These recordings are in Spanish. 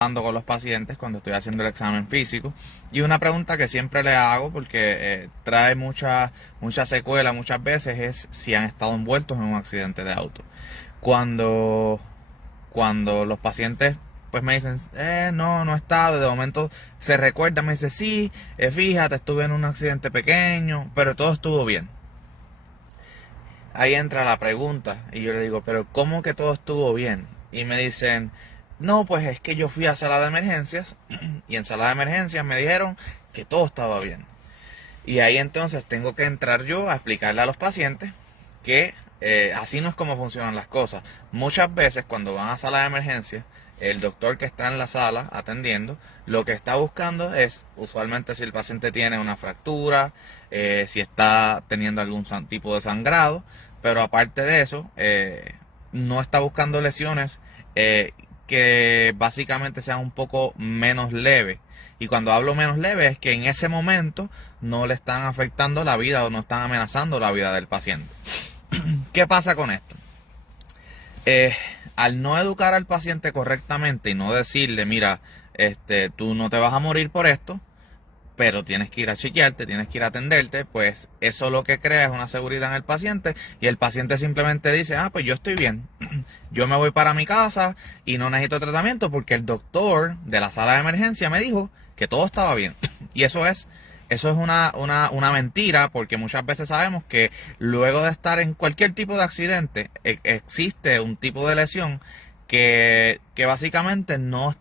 con los pacientes cuando estoy haciendo el examen físico, y una pregunta que siempre le hago porque trae mucha secuela muchas veces es si han estado envueltos en un accidente de auto. Cuando los pacientes pues me dicen no he estado, de momento se recuerda, me dice sí, fíjate, estuve en un accidente pequeño, pero todo estuvo bien. Ahí entra la pregunta y yo le digo, pero ¿cómo que todo estuvo bien? Y me dicen, no, pues es que yo fui a sala de emergencias y en sala de emergencias me dijeron que todo estaba bien. Y ahí entonces tengo que entrar yo a explicarle a los pacientes que así no es como funcionan las cosas. Muchas veces cuando van a sala de emergencias, el doctor que está en la sala atendiendo, lo que está buscando es usualmente si el paciente tiene una fractura, si está teniendo algún tipo de sangrado, pero aparte de eso, no está buscando lesiones que básicamente sean un poco menos leves. Y cuando hablo menos leve es que en ese momento no le están afectando la vida o no están amenazando la vida del paciente. ¿Qué pasa con esto? Al no educar al paciente correctamente y no decirle, mira, tú no te vas a morir por esto, pero tienes que ir a chequearte, tienes que ir a atenderte, pues eso lo que crea es una seguridad en el paciente y el paciente simplemente dice, pues yo estoy bien, yo me voy para mi casa y no necesito tratamiento porque el doctor de la sala de emergencia me dijo que todo estaba bien. Y eso es una mentira, porque muchas veces sabemos que luego de estar en cualquier tipo de accidente existe un tipo de lesión que básicamente no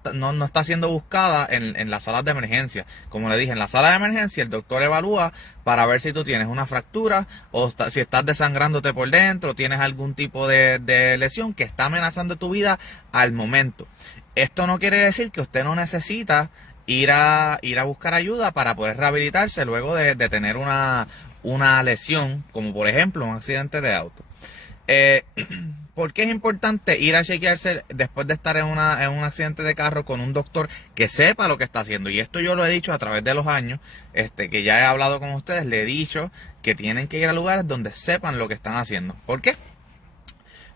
está siendo buscada en las salas de emergencia. Como le dije, en la sala de emergencia el doctor evalúa para ver si tú tienes una fractura o si estás desangrándote por dentro, tienes algún tipo de lesión que está amenazando tu vida al momento. Esto no quiere decir que usted no necesita ir a buscar ayuda para poder rehabilitarse luego de tener una lesión, como por ejemplo un accidente de auto. ¿Por qué es importante ir a chequearse después de estar en un accidente de carro con un doctor que sepa lo que está haciendo? Y esto yo lo he dicho a través de los años, que ya he hablado con ustedes, le he dicho que tienen que ir a lugares donde sepan lo que están haciendo. ¿Por qué?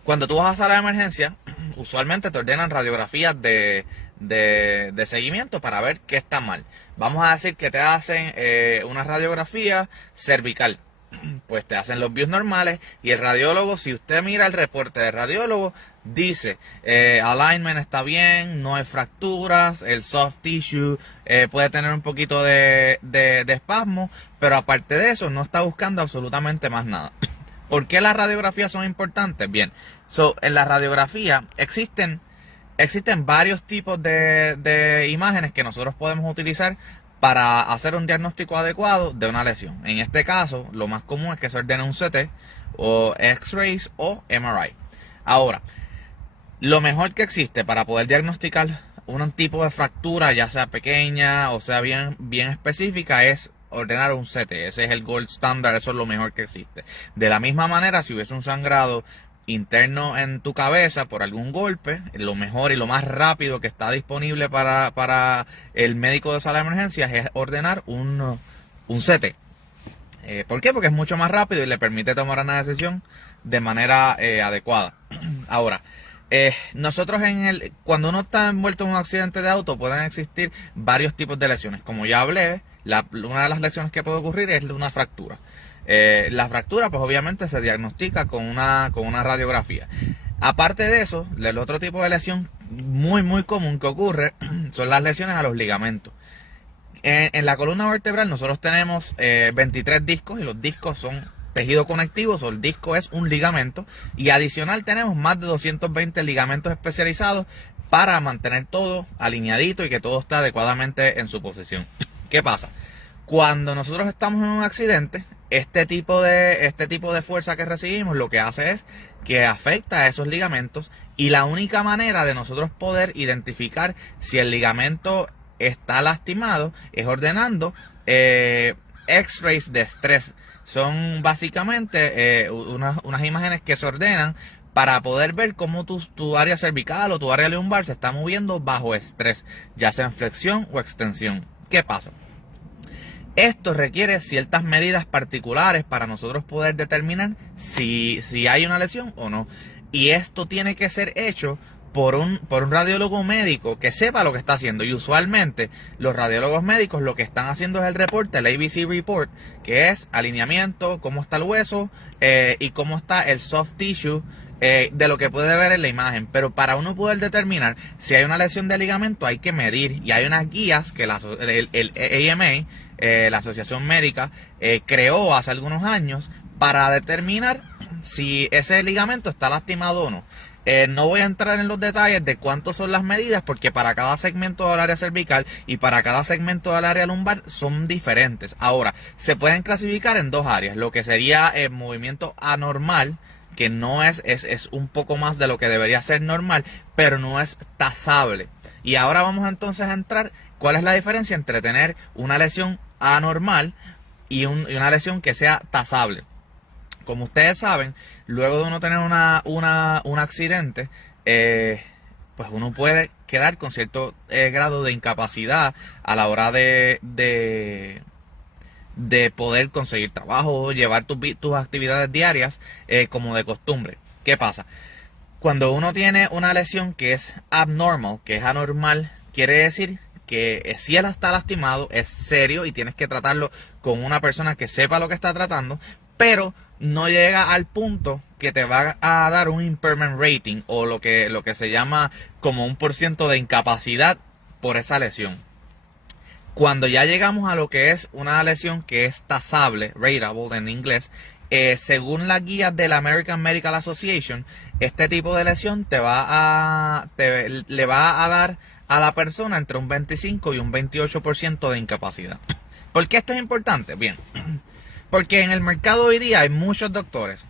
Cuando tú vas a sala de emergencia, usualmente te ordenan radiografías de seguimiento para ver qué está mal. Vamos a decir que te hacen una radiografía cervical. Pues te hacen los views normales y el radiólogo, si usted mira el reporte del radiólogo, dice alignment está bien, no hay fracturas, el soft tissue puede tener un poquito de espasmo, pero aparte de eso no está buscando absolutamente más nada. ¿Por qué las radiografías son importantes? Bien, en la radiografía existen varios tipos de imágenes que nosotros podemos utilizar para hacer un diagnóstico adecuado de una lesión. En este caso, lo más común es que se ordene un CT, o X-rays o MRI. Ahora, lo mejor que existe para poder diagnosticar un tipo de fractura, ya sea pequeña o sea bien específica, es ordenar un CT. Ese es el gold standard, eso es lo mejor que existe. De la misma manera, si hubiese un sangrado interno en tu cabeza por algún golpe, lo mejor y lo más rápido que está disponible para el médico de sala de emergencias es ordenar un CT. ¿Por qué? Porque es mucho más rápido y le permite tomar una decisión de manera adecuada. Ahora, nosotros cuando uno está envuelto en un accidente de auto pueden existir varios tipos de lesiones. Como ya hablé, una de las lesiones que puede ocurrir es una fractura. La fractura pues obviamente se diagnostica con una radiografía. Aparte de eso, el otro tipo de lesión muy común que ocurre son las lesiones a los ligamentos. En la columna vertebral nosotros tenemos 23 discos y los discos son tejido conectivo, o el disco es un ligamento, y adicional tenemos más de 220 ligamentos especializados para mantener todo alineadito y que todo esté adecuadamente en su posición. ¿Qué pasa? Cuando nosotros estamos en un accidente, este tipo de fuerza que recibimos lo que hace es que afecta a esos ligamentos, y la única manera de nosotros poder identificar si el ligamento está lastimado es ordenando X-rays de estrés. Son básicamente unas imágenes que se ordenan para poder ver cómo tu área cervical o tu área lumbar se está moviendo bajo estrés, ya sea en flexión o extensión. ¿Qué pasa? Esto requiere ciertas medidas particulares para nosotros poder determinar si hay una lesión o no. Y esto tiene que ser hecho por un radiólogo médico que sepa lo que está haciendo. Y usualmente los radiólogos médicos lo que están haciendo es el reporte, el ABC Report, que es alineamiento, cómo está el hueso y cómo está el soft tissue de lo que puede ver en la imagen. Pero para uno poder determinar si hay una lesión de ligamento hay que medir, y hay unas guías que el AMA, la Asociación Médica, creó hace algunos años para determinar si ese ligamento está lastimado o no. No voy a entrar en los detalles de cuántos son las medidas, porque para cada segmento del área cervical y para cada segmento del área lumbar son diferentes. Ahora, se pueden clasificar en dos áreas: lo que sería el movimiento anormal, que no es un poco más de lo que debería ser normal, pero no es tasable. Y ahora vamos entonces a entrar cuál es la diferencia entre tener una lesión anormal y una lesión que sea tasable. Como ustedes saben, luego de uno tener un accidente, pues uno puede quedar con cierto grado de incapacidad a la hora de poder conseguir trabajo, llevar tus actividades diarias como de costumbre. ¿Qué pasa? Cuando uno tiene una lesión que es abnormal, que es anormal, quiere decir que si él está lastimado, es serio y tienes que tratarlo con una persona que sepa lo que está tratando, pero no llega al punto que te va a dar un impairment rating, o lo que se llama como 1% de incapacidad por esa lesión. Cuando ya llegamos a lo que es una lesión que es tasable, rateable en inglés, según las guías de la American Medical Association, este tipo de lesión le va a dar a la persona entre un 25 y un 28% de incapacidad. ¿Por qué esto es importante? Bien, porque en el mercado hoy día hay muchos doctores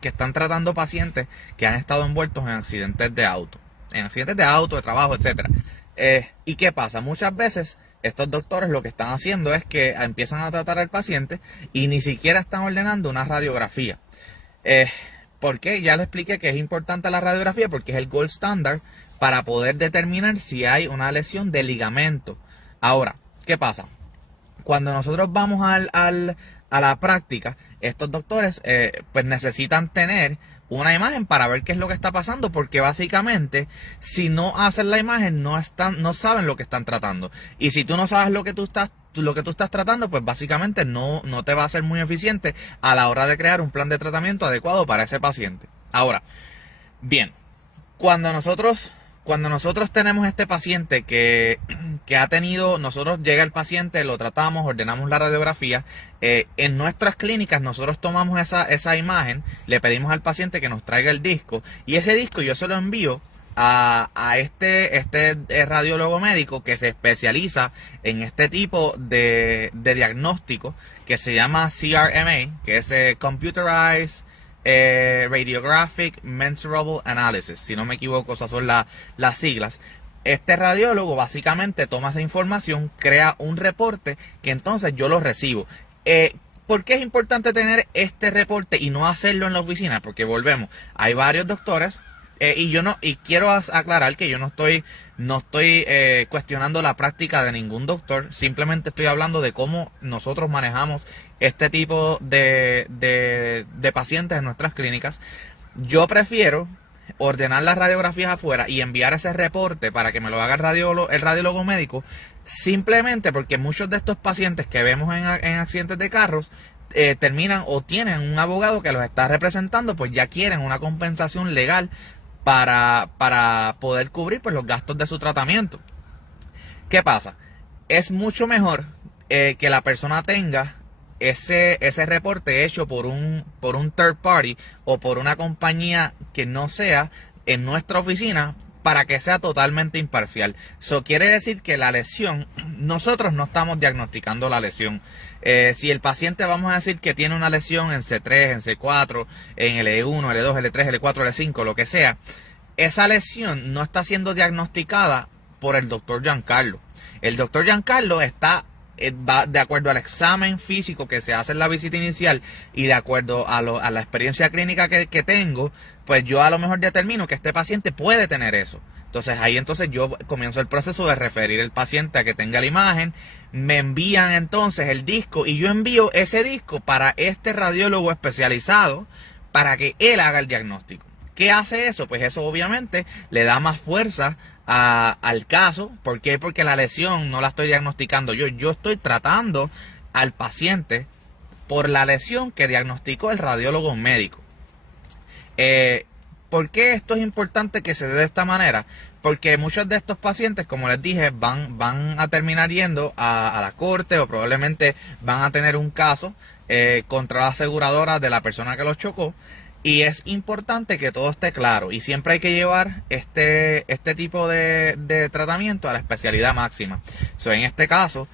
que están tratando pacientes que han estado envueltos en accidentes de auto, de trabajo, etcétera. ¿Y qué pasa? Muchas veces estos doctores lo que están haciendo es que empiezan a tratar al paciente y ni siquiera están ordenando una radiografía. ¿Por qué? Ya le expliqué que es importante la radiografía porque es el gold standard para poder determinar si hay una lesión de ligamento. Ahora, ¿qué pasa? Cuando nosotros vamos a la práctica, estos doctores pues necesitan tener una imagen para ver qué es lo que está pasando, porque básicamente si no hacen la imagen no saben lo que están tratando, y si tú no sabes lo que tú estás tratando, pues básicamente no te va a ser muy eficiente a la hora de crear un plan de tratamiento adecuado para ese paciente. Ahora, bien, cuando nosotros tenemos este paciente que ha tenido, llega el paciente, lo tratamos, ordenamos la radiografía, en nuestras clínicas nosotros tomamos esa imagen, le pedimos al paciente que nos traiga el disco, y ese disco yo se lo envío a este radiólogo médico que se especializa en este tipo de diagnóstico, que se llama CRMA, que es Computerized Radiographic Measurable Analysis, si no me equivoco, esas son las siglas. Este radiólogo básicamente toma esa información, crea un reporte que entonces yo lo recibo. ¿Por qué es importante tener este reporte y no hacerlo en la oficina? Porque volvemos, hay varios doctores y quiero aclarar que yo no estoy cuestionando la práctica de ningún doctor, simplemente estoy hablando de cómo nosotros manejamos este tipo de pacientes en nuestras clínicas. Yo prefiero ordenar las radiografías afuera y enviar ese reporte para que me lo haga el radiólogo médico, simplemente porque muchos de estos pacientes que vemos en accidentes de carros terminan o tienen un abogado que los está representando, pues ya quieren una compensación legal para poder cubrir pues los gastos de su tratamiento. ¿Qué pasa? Es mucho mejor que la persona tenga ese reporte hecho por un third party o por una compañía que no sea en nuestra oficina, para que sea totalmente imparcial. Eso quiere decir que la lesión, nosotros no estamos diagnosticando la lesión. Si el paciente, vamos a decir que tiene una lesión en C3, en C4, en L1, L2, L3, L4, L5, lo que sea, esa lesión no está siendo diagnosticada por el doctor Giancarlo. El doctor Giancarlo va de acuerdo al examen físico que se hace en la visita inicial y de acuerdo a la experiencia clínica que tengo, pues yo a lo mejor determino que este paciente puede tener eso. Entonces yo comienzo el proceso de referir el paciente a que tenga la imagen, me envían entonces el disco y yo envío ese disco para este radiólogo especializado para que él haga el diagnóstico. ¿Qué hace eso? Pues eso obviamente le da más fuerza al caso. ¿Por qué? Porque la lesión no la estoy diagnosticando yo estoy tratando al paciente por la lesión que diagnosticó el radiólogo médico. ¿Por qué esto es importante que se dé de esta manera? Porque muchos de estos pacientes, como les dije, van a terminar yendo a la corte, o probablemente van a tener un caso contra la aseguradora de la persona que los chocó. Y es importante que todo esté claro, y siempre hay que llevar este tipo de tratamiento a la especialidad máxima. En este caso,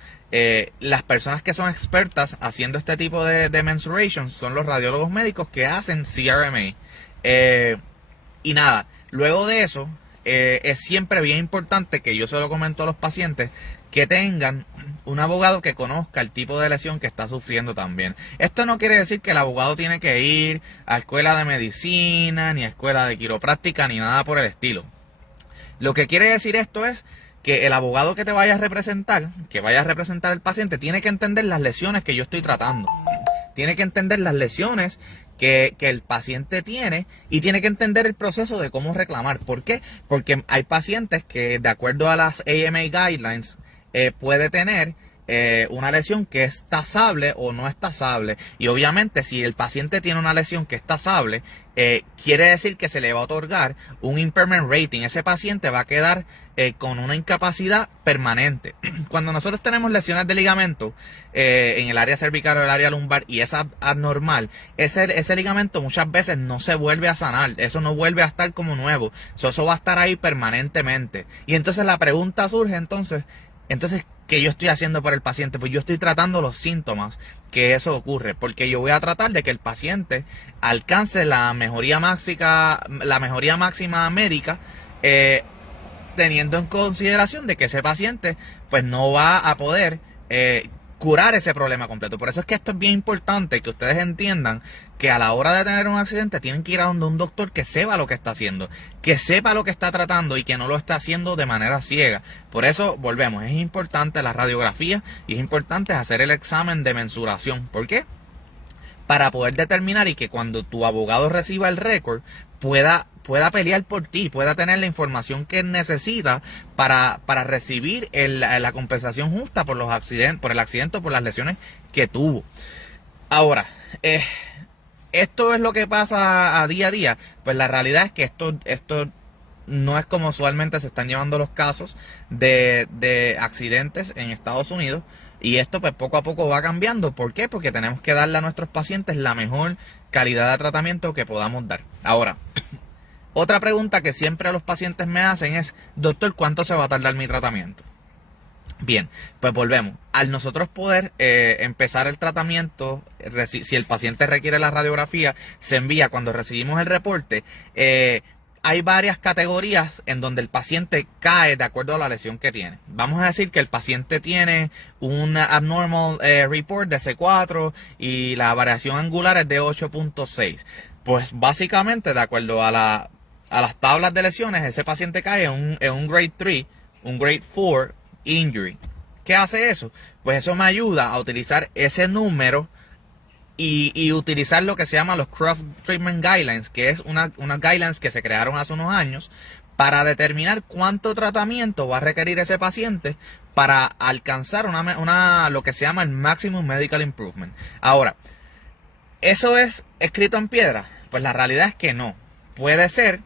las personas que son expertas haciendo este tipo de mensurations son los radiólogos médicos que hacen CRMA. Y nada, luego de eso, es siempre bien importante, que yo se lo comento a los pacientes, que tengan un abogado que conozca el tipo de lesión que está sufriendo también. Esto no quiere decir que el abogado tiene que ir a escuela de medicina, ni a escuela de quiropráctica, ni nada por el estilo. Lo que quiere decir esto es que el abogado que te vaya a representar, que vaya a representar al paciente, tiene que entender las lesiones que yo estoy tratando. Tiene que entender las lesiones que el paciente tiene, y tiene que entender el proceso de cómo reclamar. ¿Por qué? Porque hay pacientes que, de acuerdo a las AMA Guidelines, puede tener una lesión que es tasable o no es tasable. Y obviamente, si el paciente tiene una lesión que es tasable, quiere decir que se le va a otorgar un impairment rating. Ese paciente va a quedar con una incapacidad permanente. Cuando nosotros tenemos lesiones de ligamento en el área cervical o el área lumbar, y es abnormal, ese ligamento muchas veces no se vuelve a sanar. Eso no vuelve a estar como nuevo. Eso va a estar ahí permanentemente. Y entonces la pregunta surge, entonces, ¿qué yo estoy haciendo por el paciente? Pues yo estoy tratando los síntomas que eso ocurre, porque yo voy a tratar de que el paciente alcance la mejoría máxima médica, teniendo en consideración de que ese paciente pues no va a poder curar ese problema completo. Por eso es que esto es bien importante, que ustedes entiendan que a la hora de tener un accidente tienen que ir a donde un doctor que sepa lo que está haciendo, que sepa lo que está tratando, y que no lo está haciendo de manera ciega. Por eso volvemos, es importante la radiografía y es importante hacer el examen de mensuración. ¿Por qué? Para poder determinar, y que cuando tu abogado reciba el récord pueda pelear por ti, pueda tener la información que necesita para recibir la compensación justa por el accidente o por las lesiones que tuvo. Ahora, esto es lo que pasa a día. Pues la realidad es que esto no es como usualmente se están llevando los casos de accidentes en Estados Unidos. Y esto pues poco a poco va cambiando. ¿Por qué? Porque tenemos que darle a nuestros pacientes la mejor calidad de tratamiento que podamos dar. Ahora, otra pregunta que siempre los pacientes me hacen es: doctor, ¿cuánto se va a tardar mi tratamiento? Bien, pues volvemos. Al nosotros poder empezar el tratamiento, si el paciente requiere la radiografía, se envía cuando recibimos el reporte. Hay varias categorías en donde el paciente cae de acuerdo a la lesión que tiene. Vamos a decir que el paciente tiene un abnormal report de C4 y la variación angular es de 8.6. Pues básicamente, de acuerdo a las tablas de lesiones, ese paciente cae en un grade 3, un grade 4 injury. ¿Qué hace eso? Pues eso me ayuda a utilizar ese número y utilizar lo que se llama los Croft Treatment Guidelines, que es unas guidelines que se crearon hace unos años para determinar cuánto tratamiento va a requerir ese paciente para alcanzar lo que se llama el Maximum Medical Improvement. Ahora, ¿eso es escrito en piedra? Pues la realidad es que no. Puede ser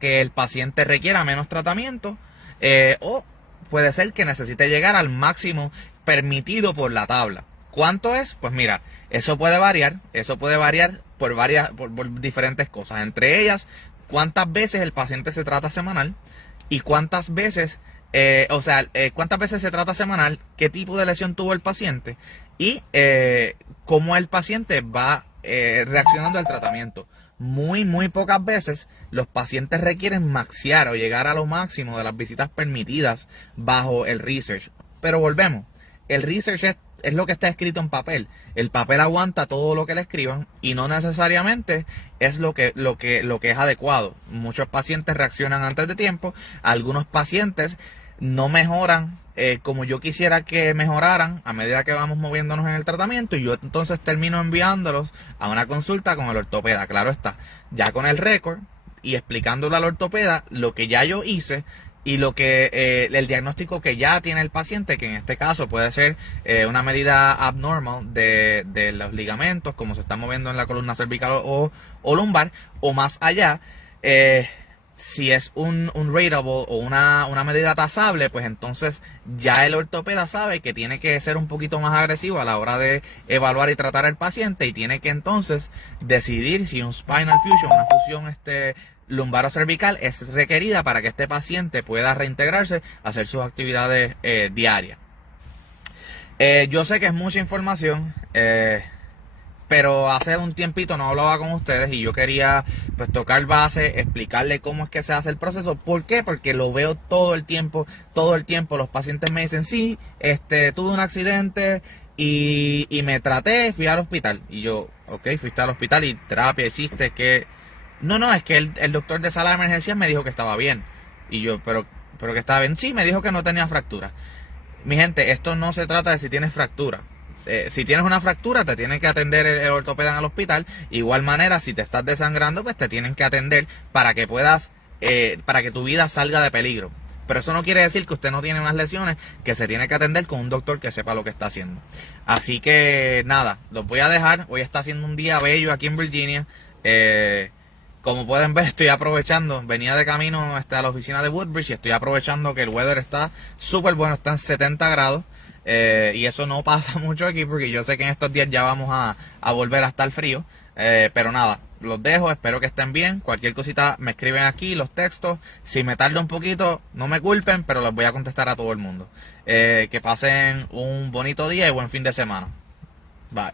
que el paciente requiera menos tratamiento, o puede ser que necesite llegar al máximo permitido por la tabla. ¿Cuánto es? Pues mira, eso puede variar por diferentes cosas. Entre ellas, cuántas veces el paciente se trata semanal y cuántas veces, cuántas veces se trata semanal, qué tipo de lesión tuvo el paciente y cómo el paciente va reaccionando al tratamiento. Muy pocas veces los pacientes requieren maxiar o llegar a lo máximo de las visitas permitidas bajo el research. Pero volvemos, el research es lo que está escrito en papel. El papel aguanta todo lo que le escriban y no necesariamente es lo que es adecuado. Muchos pacientes reaccionan antes de tiempo, algunos pacientes no mejoran como yo quisiera que mejoraran a medida que vamos moviéndonos en el tratamiento, y yo entonces termino enviándolos a una consulta con el ortopeda. Claro está, ya con el récord, y explicándole al ortopeda lo que ya yo hice y lo que el diagnóstico que ya tiene el paciente, que en este caso puede ser una medida abnormal de los ligamentos, como se está moviendo en la columna cervical o lumbar, o más allá. Si es un rateable o una medida tasable, pues entonces ya el ortopeda sabe que tiene que ser un poquito más agresivo a la hora de evaluar y tratar al paciente, y tiene que entonces decidir si un spinal fusion, una fusión lumbaro-cervical, es requerida para que este paciente pueda reintegrarse a hacer sus actividades diarias. Yo sé que es mucha información, pero hace un tiempito no hablaba con ustedes y yo quería pues tocar base, explicarle cómo es que se hace el proceso. ¿Por qué? Porque lo veo todo el tiempo los pacientes me dicen, sí, tuve un accidente y me traté, fui al hospital. Y yo, ok, fuiste al hospital y terapia hiciste, que... No, es que el doctor de sala de emergencias me dijo que estaba bien. Y yo, pero que estaba bien. Sí, me dijo que no tenía fractura. Mi gente, esto no se trata de si tienes fractura. Si tienes una fractura, te tienen que atender el ortopeda en el hospital. Igual manera, si te estás desangrando, pues te tienen que atender para que puedas, para que tu vida salga de peligro. Pero eso no quiere decir que usted no tiene unas lesiones que se tiene que atender con un doctor que sepa lo que está haciendo. Así que nada, los voy a dejar. Hoy está haciendo un día bello aquí en Virginia. Como pueden ver, estoy aprovechando, venía de camino a la oficina de Woodbridge y estoy aprovechando que el weather está súper bueno, está en 70 grados. Y eso no pasa mucho aquí porque yo sé que en estos días ya vamos a volver a estar frío. Pero nada, los dejo, espero que estén bien. Cualquier cosita me escriben aquí, los textos. Si me tardo un poquito, no me culpen, pero les voy a contestar a todo el mundo. Que pasen un bonito día y buen fin de semana. Bye.